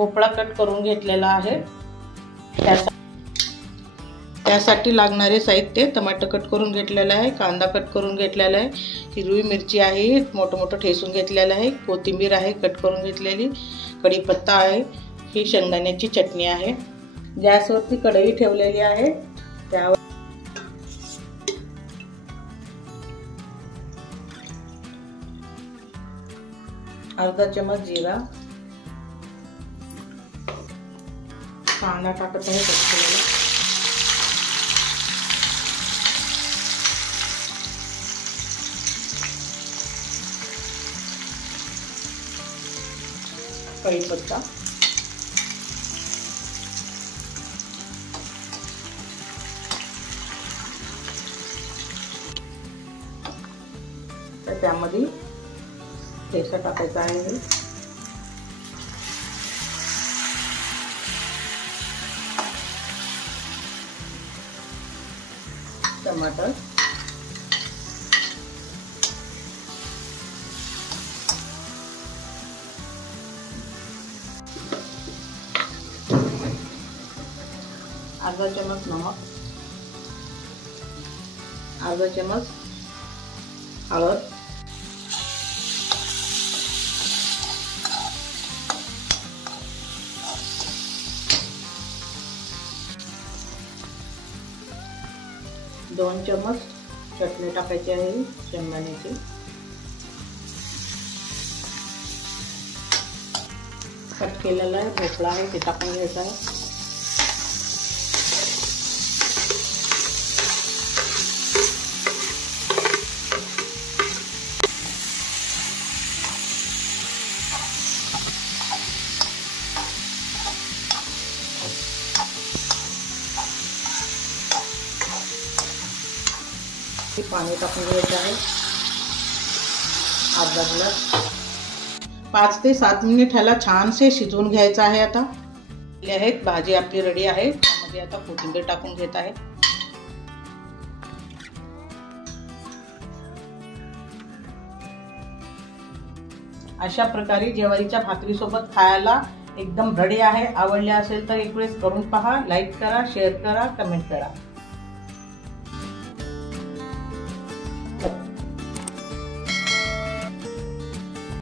भोपळा कट करून घेतलेला आहे। त्यासाठी लागणारे साहित्य: टमाटर कट करून घेतलेला आहे, कांदा कट करून घेतलेला आहे, हिरवी मिरची आहे मोठं मोठं ठेचून घेतलेलं आहे, कोथिंबीर आहे कट करून घेतलेली, कढीपत्ता आहे, ही शेंगदाण्याची चटणी आहे। गॅसवरती कढई ठेवलेली आहे, त्यावर अर्धा चमच जीरा, कांदा टाकत आहे कट केलेला, कढीपत्ता, तर त्यामध्ये ठेचा टाकायचा आहे, टमाटर, आधा चम्मच नमक, आधा चम्मच हळद, दोन चम्मच चटणी टाकायची आहे शेंगदाण्याची, कट केलेला आहे भोपळा आहे ते टाकून घ्यायचा आहे, पाणी टाकून घ्यायचं आहे अर्धा ग्लास। 5 ते 7 मिनिट ह्याला छानसे शिजवून घ्यायचं आहे। आता भाजी आपली रेडी आहे, त्यामध्ये आता कोथिंबीर टाकून घेत आहे। अशा प्रकारे ज्वारीच्या भाकरी सोबत खायला एकदम रेडी आहे। आवडले असेल तर एक वेळेस करून पहा, लाईक करा, शेअर करा, कमेंट करा।